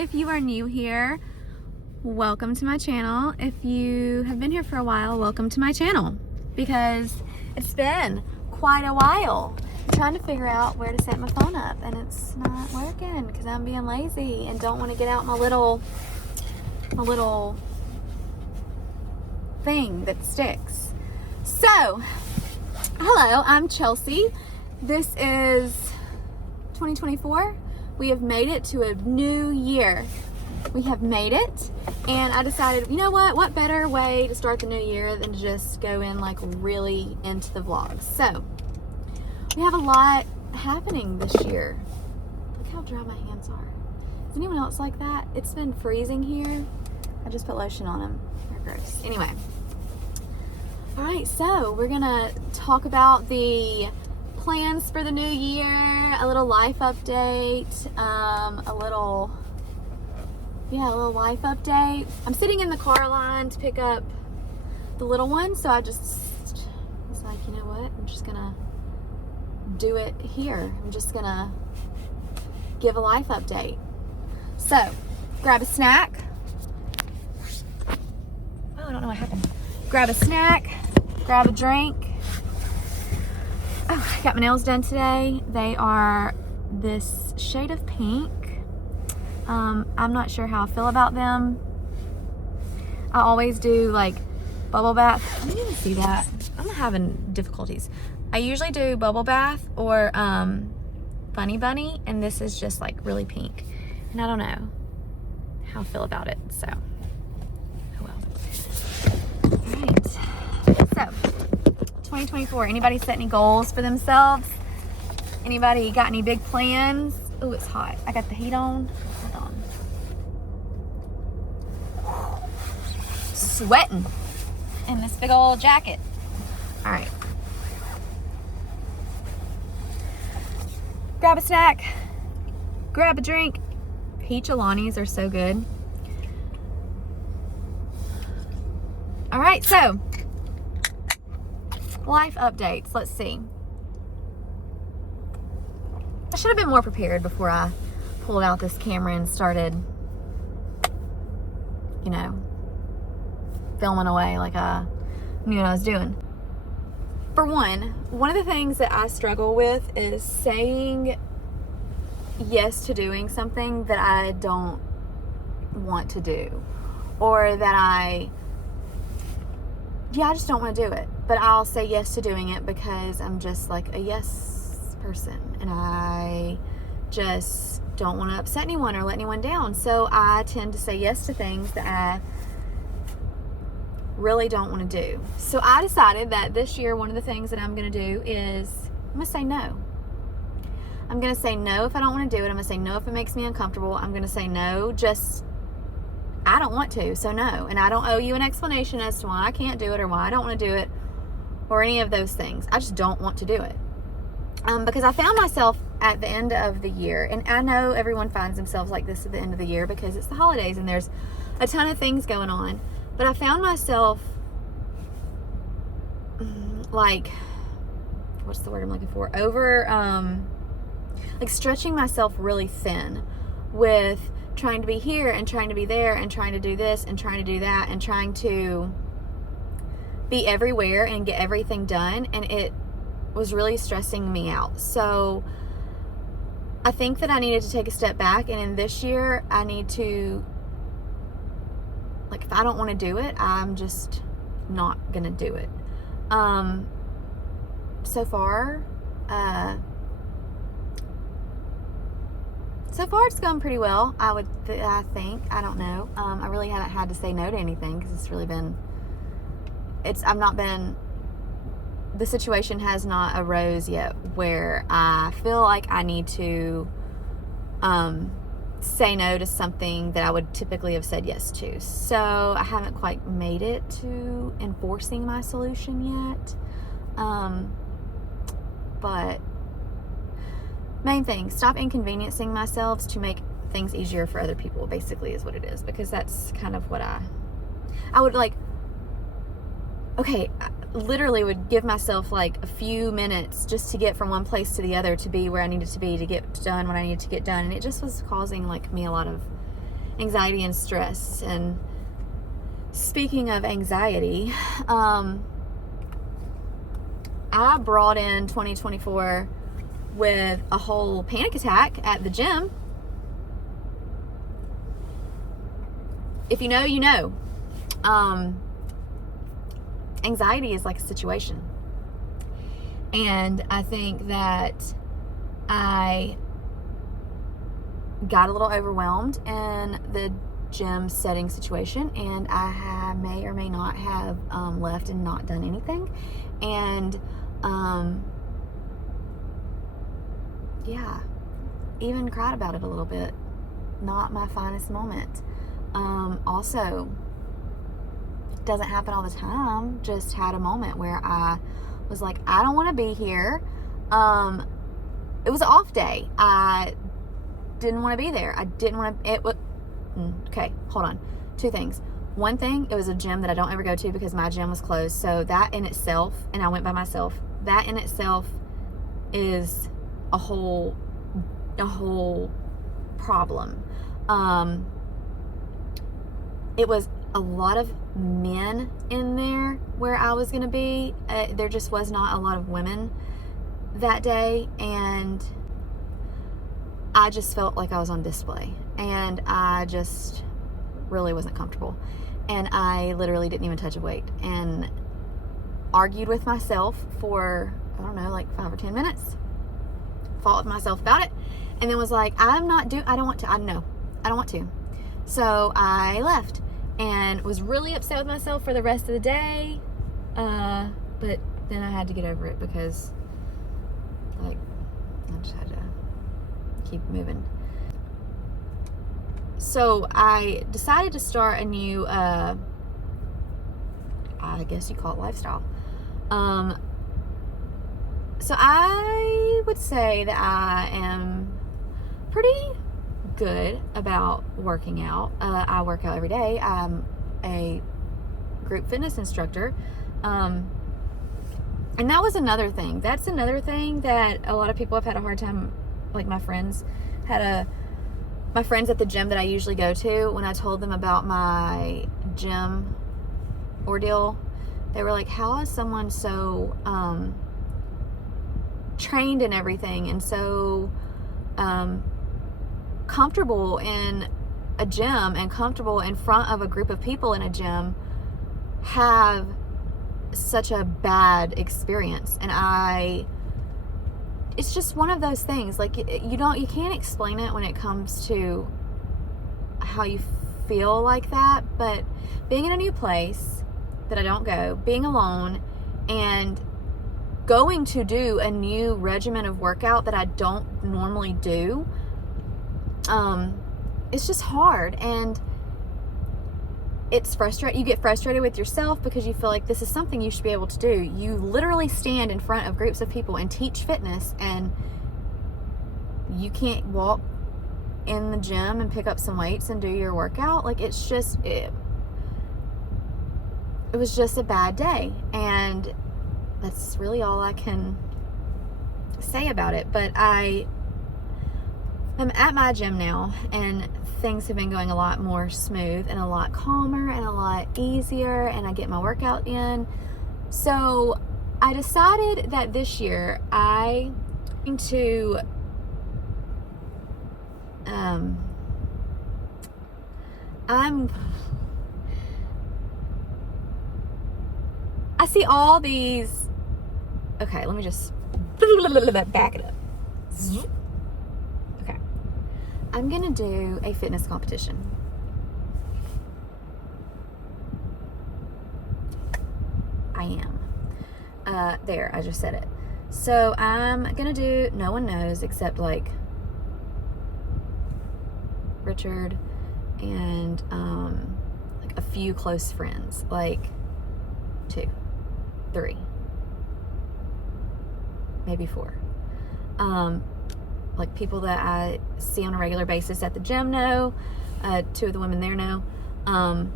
If you are new here, welcome to my channel. If you have been here for a while, welcome to my channel, because it's been quite a while. I'm trying to figure out where to set my phone up, and it's not working because I'm being lazy and don't want to get out my little thing that sticks. So, hello, I'm Chelsea. This is 2024. We have made it to a new year. We have made it, and I decided, you know what better way to start the new year than to just go in like really into the vlogs. So we have a lot happening this year. Look how dry my hands are. Is anyone else like that? It's been freezing here. I just put lotion on them. They're gross. Anyway, all right, so we're gonna talk about the plans for the new year, a little life update, a little life update. I'm sitting in the car line to pick up the little one, so I just was like, you know what, I'm just gonna do it here. I'm just gonna give a life update. So, grab a snack. Oh, I don't know what happened. Grab a snack, grab a drink. Oh, I got my nails done today. They are this shade of pink. I'm not sure how I feel about them. I always do like bubble bath. I didn't even see that. I'm having difficulties. I usually do bubble bath or Funny Bunny, and this is just like really pink. And I don't know how I feel about it, so oh well. All right, so 2024, anybody set any goals for themselves? Anybody got any big plans? Oh, it's hot. I got the heat on. Hold on. Sweating in this big old jacket. All right. Grab a snack. Grab a drink. Peach Alanis are so good. All right, so life updates. Let's see. I should have been more prepared before I pulled out this camera and started, you know, filming away like I knew what I was doing. For one of the things that I struggle with is saying yes to doing something that I don't want to do, or that I just don't want to do it. But I'll say yes to doing it because I'm just like a yes person, and I just don't want to upset anyone or let anyone down. So I tend to say yes to things that I really don't want to do. So I decided that this year, one of the things that I'm going to do is I'm going to say no. I'm going to say no if I don't want to do it. I'm going to say no if it makes me uncomfortable. I'm going to say no, just I don't want to, so no. And I don't owe you an explanation as to why I can't do it or why I don't want to do it or any of those things. I just don't want to do it. Because I found myself at the end of the year, and I know everyone finds themselves like this at the end of the year because it's the holidays and there's a ton of things going on. But I found myself like, what's the word I'm looking for? Like stretching myself really thin with trying to be here and trying to be there and trying to do this and trying to do that and trying to be everywhere and get everything done, and it was really stressing me out. So I think that I needed to take a step back, and in this year I need to, like, if I don't want to do it, I'm just not gonna do it. So far it's going pretty well. I think. I don't know. I really haven't had to say no to anything because the situation has not arose yet where I feel like I need to say no to something that I would typically have said yes to. So I haven't quite made it to enforcing my solution yet. But main thing, stop inconveniencing myself to make things easier for other people, basically is what it is. Because that's kind of what I would like, okay, I literally would give myself like a few minutes just to get from one place to the other, to be where I needed to be, to get done what I needed to get done. And it just was causing like me a lot of anxiety and stress. And speaking of anxiety, I brought in 2024 with a whole panic attack at the gym. If you know, you know. Anxiety is like a situation. And I think that I got a little overwhelmed in the gym setting situation, and I may or may not have left and not done anything. And yeah, even cried about it a little bit. Not my finest moment. Also, doesn't happen all the time. Just had a moment where I was like, I don't want to be here. It was an off day. I didn't want to be there. I didn't want to. It was okay. Hold on. Two things. One thing, it was a gym that I don't ever go to because my gym was closed. So that in itself, and I went by myself. That in itself is a whole problem. It was a lot of men in there where I was going to be. There just was not a lot of women that day, and I just felt like I was on display, and I just really wasn't comfortable, and I literally didn't even touch a weight, and argued with myself for, I don't know, like 5 or 10 minutes, fought with myself about it, and then was like, I don't want to. So I left and was really upset with myself for the rest of the day, but then I had to get over it because, like, I just had to keep moving. So I decided to start a new, I guess you call it lifestyle. So I would say that I am pretty good about working out. I work out every day. I'm a group fitness instructor. And that was another thing. That's another thing that a lot of people have had a hard time, like my friends at the gym that I usually go to, when I told them about my gym ordeal, they were like, how is someone so trained in everything and so comfortable in a gym and comfortable in front of a group of people in a gym have such a bad experience? And it's just one of those things, like, you can't explain it when it comes to how you feel like that. But being in a new place that I don't go, being alone, and going to do a new regimen of workout that I don't normally do, it's just hard, and it's frustrating. You get frustrated with yourself because you feel like this is something you should be able to do. You literally stand in front of groups of people and teach fitness, and you can't walk in the gym and pick up some weights and do your workout. Like, it was just a bad day, and that's really all I can say about it. But I'm at my gym now, and things have been going a lot more smooth and a lot calmer and a lot easier, and I get my workout in. So I decided that this year I see all these. Okay, let me just back it up. Okay. I'm gonna do a fitness competition. I am. There, I just said it. So I'm gonna do, no one knows except like Richard and like a few close friends, like 2, 3, maybe 4. Like people that I see on a regular basis at the gym know, 2 of the women there know, and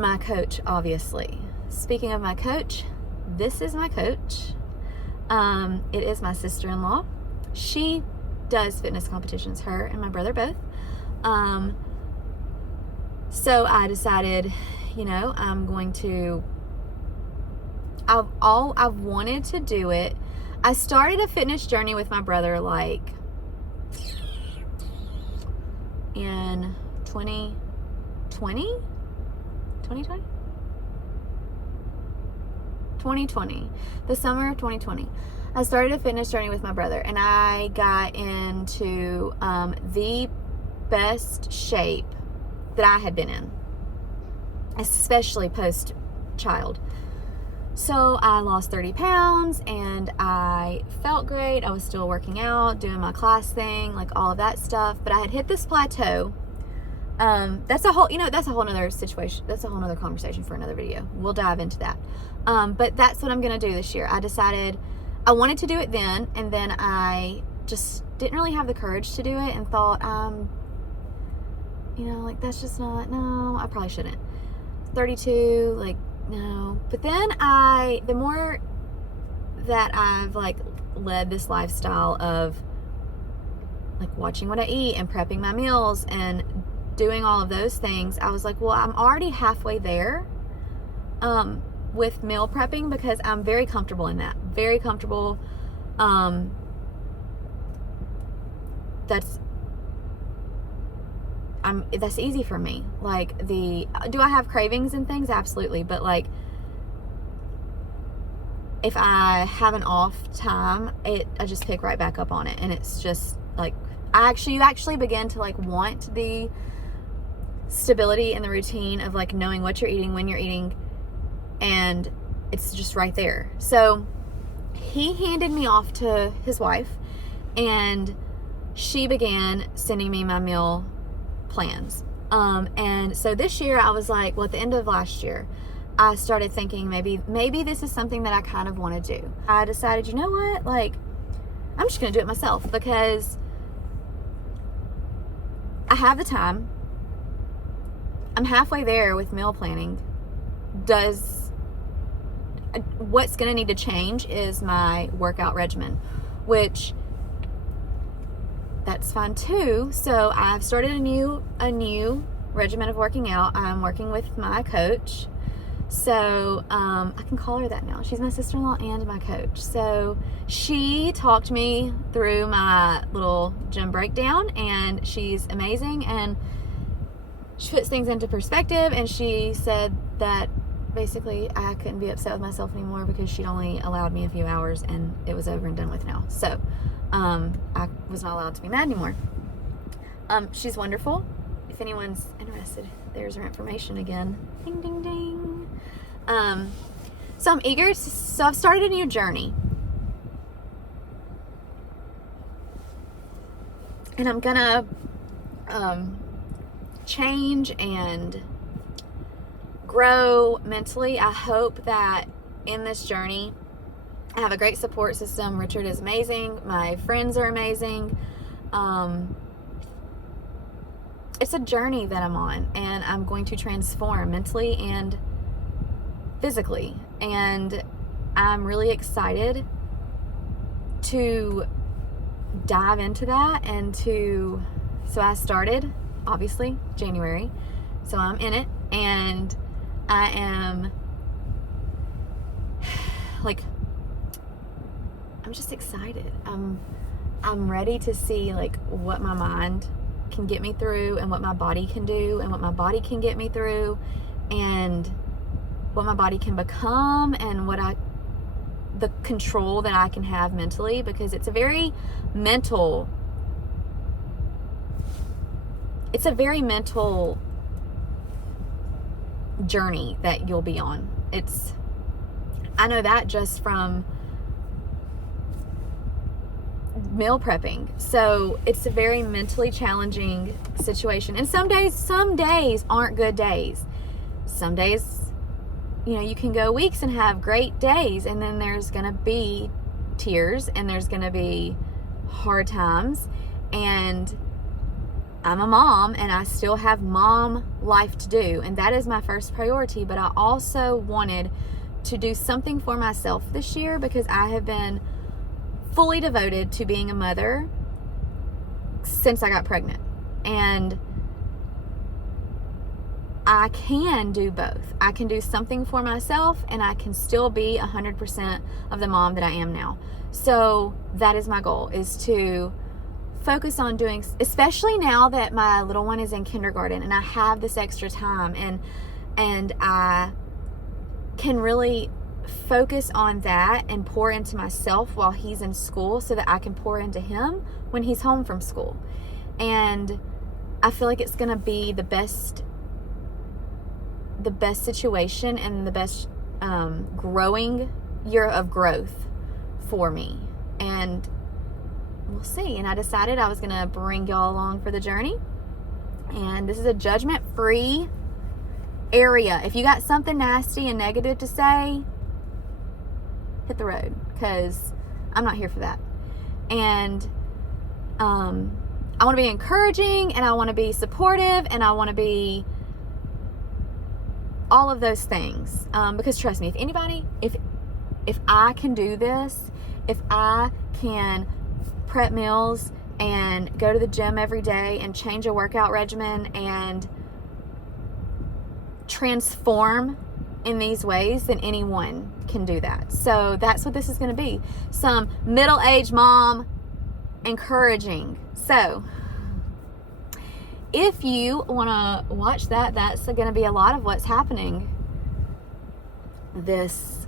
my coach, obviously. Speaking of my coach, this is my coach. It is my sister-in-law. She does fitness competitions, her and my brother both. So I decided, I'm going to, I've wanted to do it. I started a fitness journey with my brother like in 2020, the summer of 2020. I started a fitness journey with my brother, and I got into the best shape that I had been in, especially post-child. So I lost 30 pounds and I felt great. I was still working out, doing my class thing, like all of that stuff. But I had hit this plateau. That's a whole nother situation. That's a whole nother conversation for another video. We'll dive into that. But that's what I'm going to do this year. I decided I wanted to do it then, and then I just didn't really have the courage to do it and thought, like that's just not, no, I probably shouldn't. 32, like, no. But then the more that I've like led this lifestyle of like watching what I eat and prepping my meals and doing all of those things, I was like, well, I'm already halfway there with meal prepping, because I'm very comfortable in that. Very comfortable. That's easy for me. Like, do I have cravings and things? Absolutely. But like, if I have an off time, I just pick right back up on it. And it's just like, you actually begin to like want the stability and the routine of like knowing what you're eating, when you're eating, and it's just right there. So he handed me off to his wife, and she began sending me my meal plans. And so this year I was like, well, at the end of last year, I started thinking maybe this is something that I kind of want to do. I decided, you know what, like, I'm just going to do it myself, because I have the time. I'm halfway there with meal planning. What's going to need to change is my workout regimen, which that's fine too. So I've started a new regimen of working out. I'm working with my coach. So I can call her that now. She's my sister-in-law and my coach. So she talked me through my little gym breakdown, and she's amazing, and she puts things into perspective. And she said that basically I couldn't be upset with myself anymore, because she'd only allowed me a few hours and it was over and done with now. So I was not allowed to be mad anymore. She's wonderful. If anyone's interested, there's her information again. Ding, ding, ding. So I'm eager. So I've started a new journey. And I'm gonna change and grow mentally. I hope that in this journey I have a great support system. Richard is amazing. My friends are amazing. It's a journey that I'm on, and I'm going to transform mentally and physically. And I'm really excited to dive into that so I started, obviously, January. So I'm in it, and I am like, I'm just excited. I'm ready to see like what my mind can get me through, and what my body can do, and what my body can get me through, and what my body can become, and the control that I can have mentally, because it's a very mental journey that you'll be on. I know that just from meal prepping. So it's a very mentally challenging situation. And some days aren't good days. Some days, you can go weeks and have great days, and then there's going to be tears, and there's going to be hard times. And I'm a mom, and I still have mom life to do, and that is my first priority. But I also wanted to do something for myself this year, because I have been fully devoted to being a mother since I got pregnant. And I can do both. I can do something for myself, and I can still be 100% of the mom that I am now. So that is my goal, is to focus on doing, especially now that my little one is in kindergarten and I have this extra time, and I can really focus on that and pour into myself while he's in school, so that I can pour into him when he's home from school. And I feel like it's going to be the best situation and the best growing year of growth for me. And we'll see. And I decided I was going to bring y'all along for the journey. And this is a judgment-free area. If you got something nasty and negative to say, hit the road, because I'm not here for that. And I want to be encouraging, and I want to be supportive, and I want to be all of those things. Because trust me, if anybody, if I can do this, if I can prep meals and go to the gym every day and change a workout regimen and transform in these ways, then anyone can do that. So that's what this is going to be. Some middle-aged mom encouraging. So if you want to watch that, that's going to be a lot of what's happening this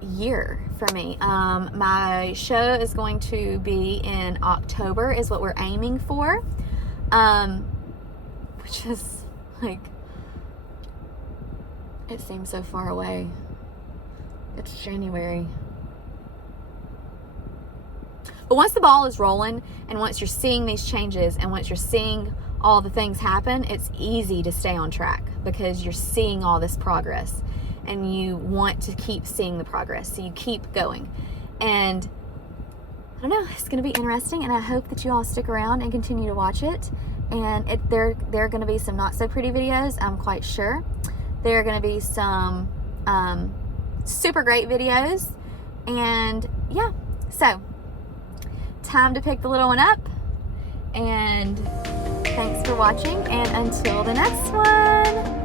year for me. My show is going to be in October, is what we're aiming for, which is like, it seems so far away. It's January. But once the ball is rolling, and once you're seeing these changes, and once you're seeing all the things happen, it's easy to stay on track, because you're seeing all this progress and you want to keep seeing the progress. So you keep going. And I don't know, it's going to be interesting, and I hope that you all stick around and continue to watch it. And there are going to be some not so pretty videos, I'm quite sure. There are going to be some super great videos. And yeah, so time to pick the little one up. And thanks for watching, and until the next one.